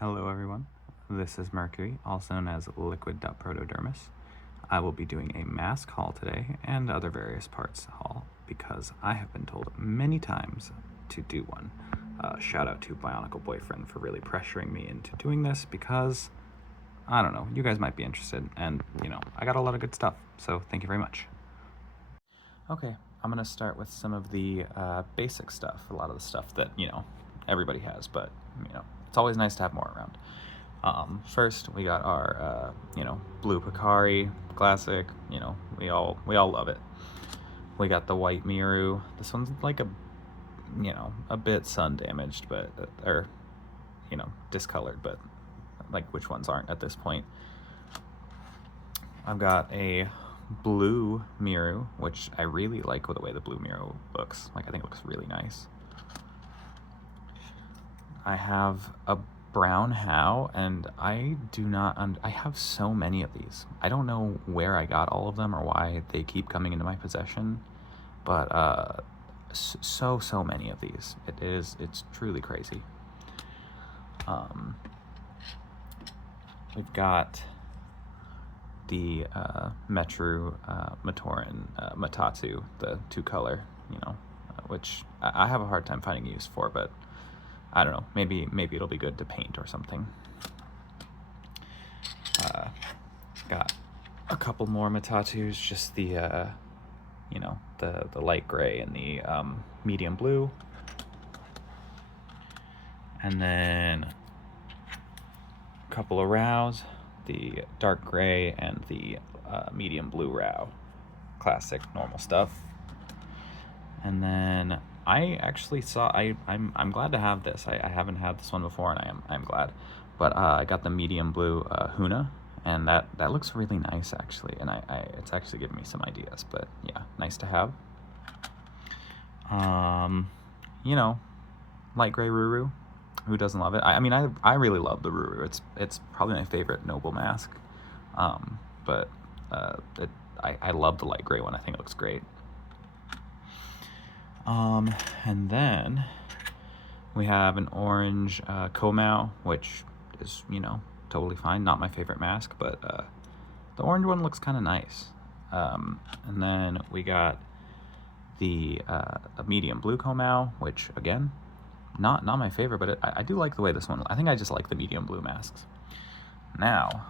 Hello everyone, this is Mercury, also known as Liquid.Protodermis. I will be doing a mask haul today and other various parts haul because I have been told many times to do one. Shout out to Bionicle Boyfriend for really pressuring me into doing this because, I don't know, you guys might be interested and, I got a lot of good stuff, so thank you very much. Okay, I'm going to start with some of the basic stuff, a lot of the stuff that, everybody has, but, it's always nice to have more around. First, we got our, blue Picari classic. We all love it. We got the white Miru. This one's like a bit sun damaged, but or discolored, but like which ones aren't at this point. I've got a blue Miru, which I really like the way the blue Miru looks. Like I think it looks really nice. I have a brown How, and I do not, I have so many of these. I don't know where I got all of them or why they keep coming into my possession, but so many of these. It's truly crazy. We've got the Metru Matoran Matatu, the two color, which I have a hard time finding use for, but I don't know, maybe it'll be good to paint or something. Got a couple more Matatus, just the the light gray and the medium blue. And then a couple of Rows, the dark gray and the medium blue Row. Classic, normal stuff. And then I actually saw, I'm glad to have this. I haven't had this one before, and I'm glad. But I got the medium blue Huna, and that looks really nice actually, and it's actually giving me some ideas. But yeah, nice to have. Light gray Ruru. Who doesn't love it? I mean, I really love the Ruru. It's probably my favorite noble mask. But I love the light gray one. I think it looks great. And then we have an orange Komao, which is, totally fine. Not my favorite mask, but the orange one looks kind of nice. And then we got the a medium blue Komao, which again, not my favorite, but I do like the way this one. I think I just like the medium blue masks. Now,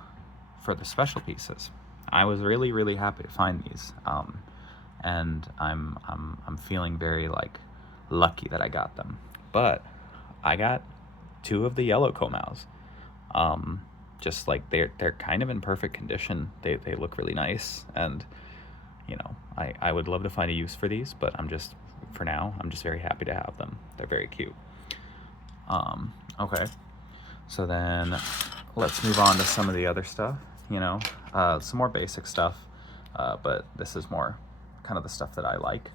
for the special pieces, I was really happy to find these. And I'm feeling very lucky that I got them. But I got two of the yellow Komaus. Just like they're kind of in perfect condition. They look really nice, and I would love to find a use for these, but for now I'm just very happy to have them. They're very cute. Okay, so then let's move on to some of the other stuff. Some more basic stuff, but this is more kind of the stuff that I like.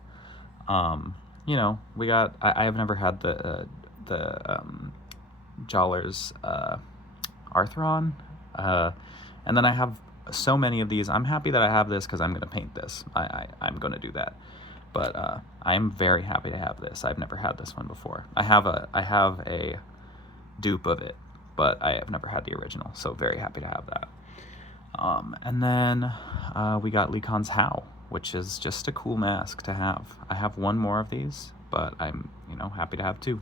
We got, I have never had the Joller's Arthron, and then I have so many of these. I'm happy that I have this because I'm going to paint this. I'm going to do that, but I'm very happy to have this. I've never had this one before. I have a dupe of it, but I have never had the original, so very happy to have that. And then we got Licon's How, which is just a cool mask to have. I have one more of these, but I'm, happy to have two.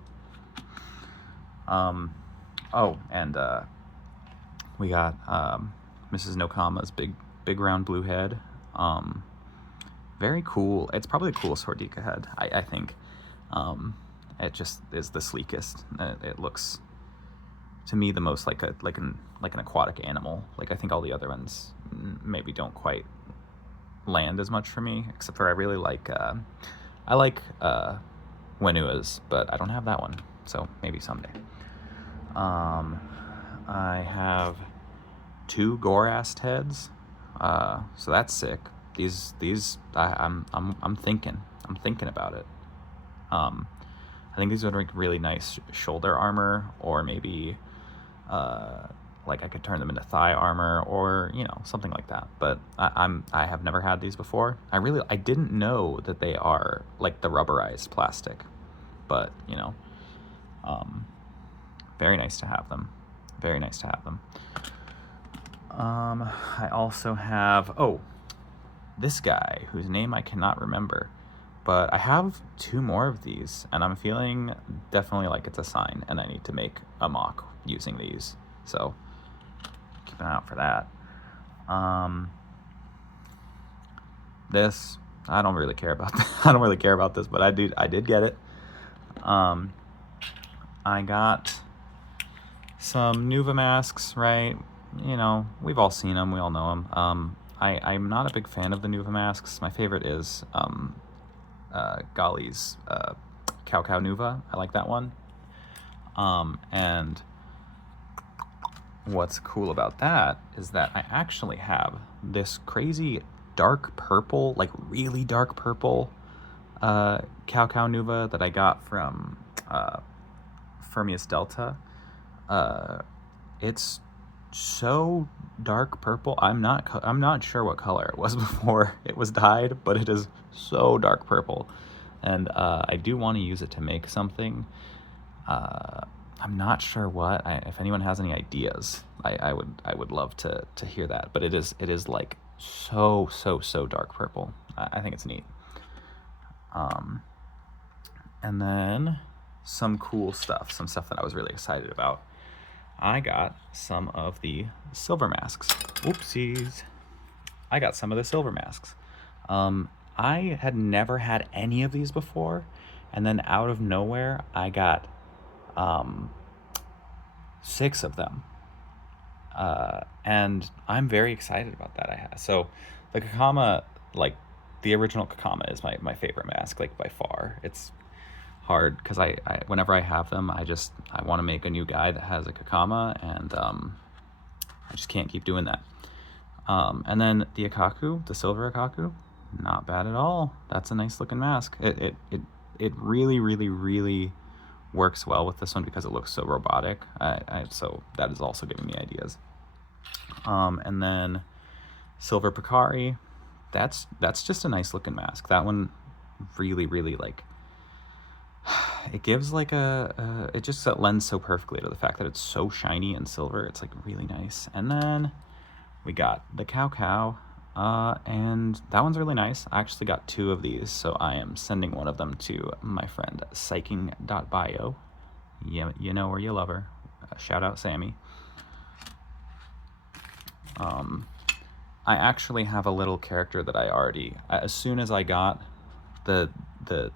Oh, and we got Mrs. Nokama's big round blue head. Very cool. It's probably the coolest Hordika head, I think. It just is the sleekest. It looks, to me, the most like an aquatic animal. I think all the other ones maybe don't quite land as much for me, except for I really like Wenua's, but I don't have that one, so maybe someday. I have two Gorast heads, so that's sick. These I'm thinking about it. I think these would make really nice shoulder armor, or maybe I could turn them into thigh armor, or something like that. But I have never had these before. I didn't know that they are like the rubberized plastic, but very nice to have them. very nice to have them. I also have, this guy whose name I cannot remember, but I have 2 more of these, and I'm feeling definitely like it's a sign, and I need to make a mock using these. So keep an eye out for that. This, I don't really care about. I don't really care about this, but I did get it. I got some Nuva masks, right? You know, we've all seen them. We all know them. I'm not a big fan of the Nuva masks. My favorite is Golly's Cow Nuva. I like that one. And what's cool about that is that I actually have this crazy dark purple, like really dark purple Cow Nuva that I got from Fermius Delta. It's so dark purple. I'm not sure what color it was before it was dyed, but it is so dark purple, and I do want to use it to make something. I'm not sure what. If anyone has any ideas, I would love to hear that. But it is like so dark purple. I think it's neat. And then some cool stuff, some stuff that I was really excited about. I got some of the silver masks. Oopsies. I got some of the silver masks. I had never had any of these before, and then out of nowhere, I got 6 of them. And I'm very excited about that. So the Kakama, like the original Kakama is my favorite mask, like by far. It's hard because I whenever I have them, I want to make a new guy that has a Kakama, and I just can't keep doing that. And then the Akaku, the silver Akaku, not bad at all. That's a nice looking mask. It really works well with this one because it looks so robotic. So that is also giving me ideas. And then silver Picari, that's just a nice looking mask. That one really like, it gives like it just lends so perfectly to the fact that it's so shiny and silver. It's like really nice. And then we got the Cow, and that one's really nice. I actually got 2 of these, so I am sending one of them to my friend psyching.bio. You know her, you love her. Shout out Sammy. I actually have a little character that I already, as soon as I got the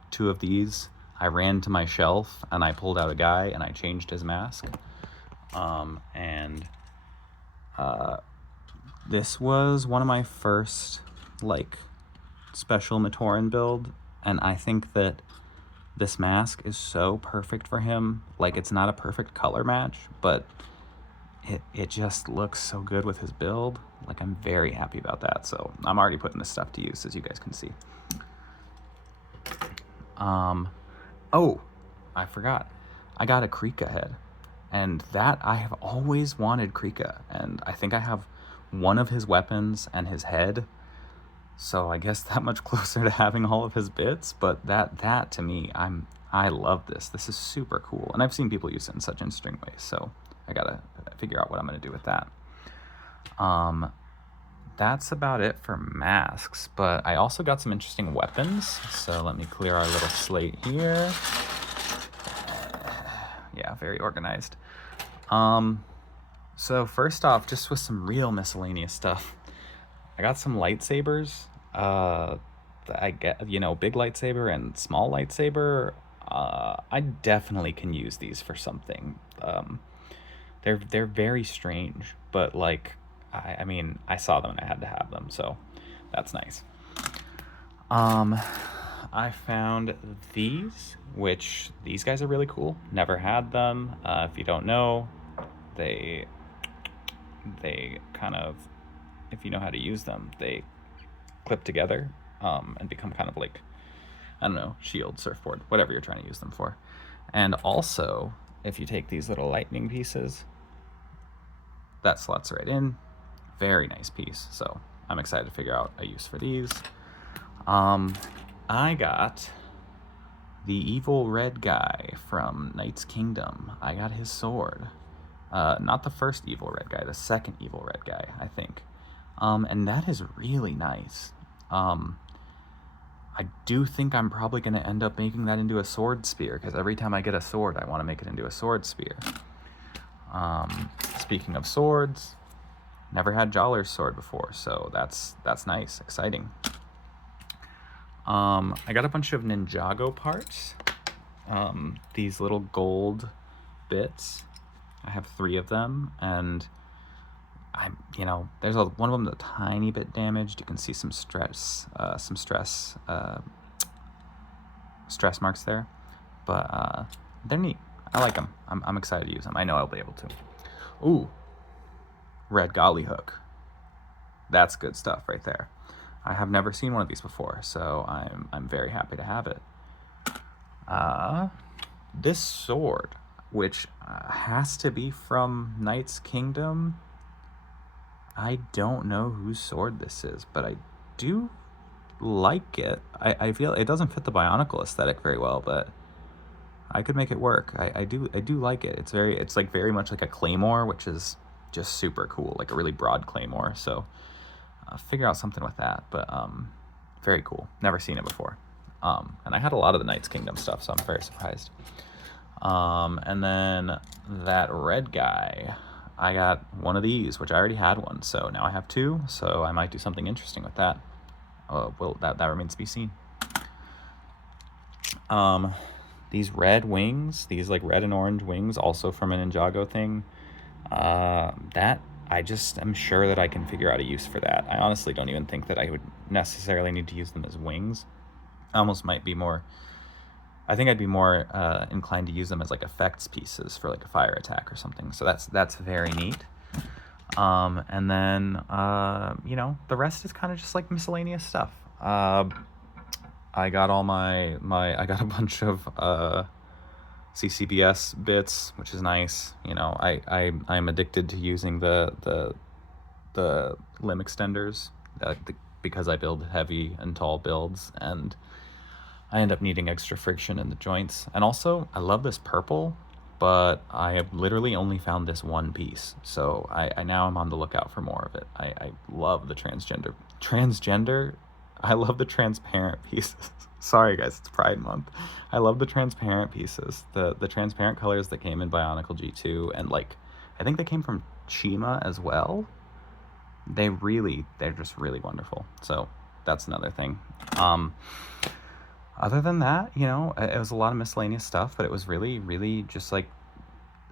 2 of these, I ran to my shelf and I pulled out a guy and I changed his mask. This was one of my first like special Matoran build, and I think that this mask is so perfect for him. Like, it's not a perfect color match, but it just looks so good with his build. Like, I'm very happy about that. So I'm already putting this stuff to use, as you guys can see. Oh, I forgot. I got a Krika head, and that I have always wanted Krika, and I think I have one of his weapons and his head, so I guess that much closer to having all of his bits. But that to me, I love this. This is super cool, and I've seen people use it in such interesting ways, so I gotta figure out what I'm gonna do with that. That's about it for masks, but I also got some interesting weapons, so let me clear our little slate here. Yeah, very organized. So first off, just with some real miscellaneous stuff, I got some lightsabers. I get, big lightsaber and small lightsaber. I definitely can use these for something. They're very strange, but like, I mean, I saw them and I had to have them, so that's nice. I found these, which these guys are really cool. Never had them. If you don't know, they kind of, if you know how to use them, they clip together and become kind of like, I don't know, shield, surfboard, whatever you're trying to use them for. And also, if you take these little lightning pieces, that slots right in. Very nice piece. So I'm excited to figure out a use for these. I got the evil red guy from Knight's Kingdom. I got his sword. Not the first evil red guy, the second evil red guy, I think. And that is really nice. I do think I'm probably going to end up making that into a sword spear, because every time I get a sword, I want to make it into a sword spear. Speaking of swords, never had Joller's sword before, so that's nice, exciting. I got a bunch of Ninjago parts. These little gold bits. I have 3 of them, and there's one of them that's a tiny bit damaged. You can see some stress marks there, but they're neat. I like them. I'm excited to use them. I know I'll be able to. Ooh, red golly hook. That's good stuff right there. I have never seen one of these before, so I'm very happy to have it. This sword, which has to be from Knight's Kingdom. I don't know whose sword this is, but I do like it. I feel it doesn't fit the Bionicle aesthetic very well, but I could make it work. I do like it. It's like very much like a claymore, which is just super cool, like a really broad claymore. So figure out something with that, but very cool. Never seen it before. And I had a lot of the Knight's Kingdom stuff, so I'm very surprised. And then that red guy, I got one of these, which I already had one, so now I have 2, so I might do something interesting with that. Well, that remains to be seen. These red wings, these like red and orange wings, also from a Ninjago thing, that I just am sure that I can figure out a use for that. I honestly don't even think that I would necessarily need to use them as wings. I think I'd be more inclined to use them as like effects pieces for like a fire attack or something. So that's very neat. And then the rest is kind of just like miscellaneous stuff. I got all I got a bunch of CCBS bits, which is nice. I'm addicted to using the limb extenders because I build heavy and tall builds, and I end up needing extra friction in the joints. And also, I love this purple, but I have literally only found this one piece. So I now am on the lookout for more of it. I love the transgender. I love the transparent pieces. Sorry guys, it's Pride Month. I love the transparent pieces. The transparent colors that came in Bionicle G2, and like, I think they came from Chima as well. They're just really wonderful. So that's another thing. Other than that, it was a lot of miscellaneous stuff, but it was really, really just like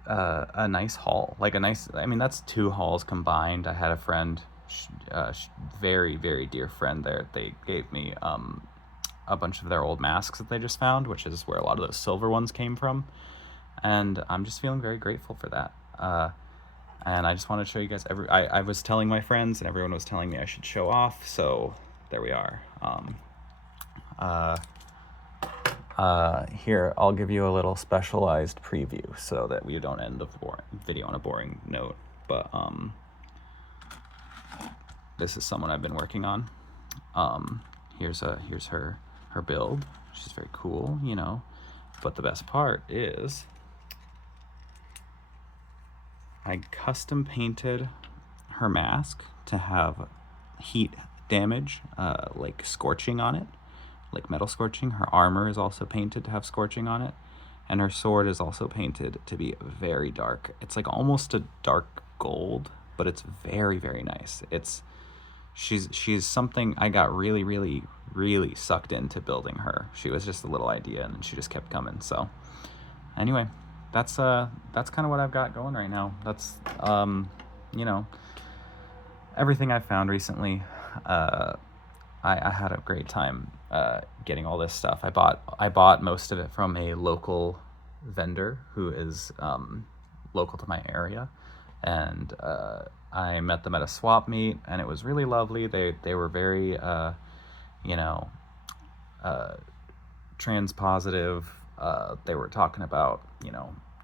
a nice haul. That's 2 hauls combined. I had a friend, very, very dear friend there. They gave me a bunch of their old masks that they just found, which is where a lot of those silver ones came from. And I'm just feeling very grateful for that. And I just want to show you guys I was telling my friends, and everyone was telling me I should show off. So there we are. Here, I'll give you a little specialized preview so that we don't end the video on a boring note. But this is someone I've been working on. Here's her build, which is very cool, But the best part is I custom painted her mask to have heat damage, like scorching on it. Like metal scorching. Her armor is also painted to have scorching on it, and her sword is also painted to be very dark. It's like almost a dark gold, but it's very, very nice. She's something I got really, really, really sucked into building her. She was just a little idea, and then she just kept coming. So anyway, that's kind of what I've got going right now. That's everything I've found recently. I had a great time getting all this stuff. I bought most of it from a local vendor who is local to my area, and I met them at a swap meet, and it was really lovely. They were very trans positive. They were talking about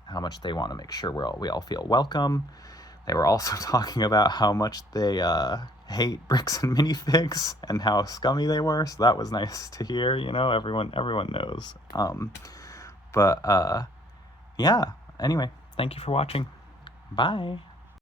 how much they want to make sure we all feel welcome. They were also talking about how much they hate bricks and minifigs and how scummy they were, so that was nice to hear. Everyone knows. Yeah, anyway, thank you for watching. Bye.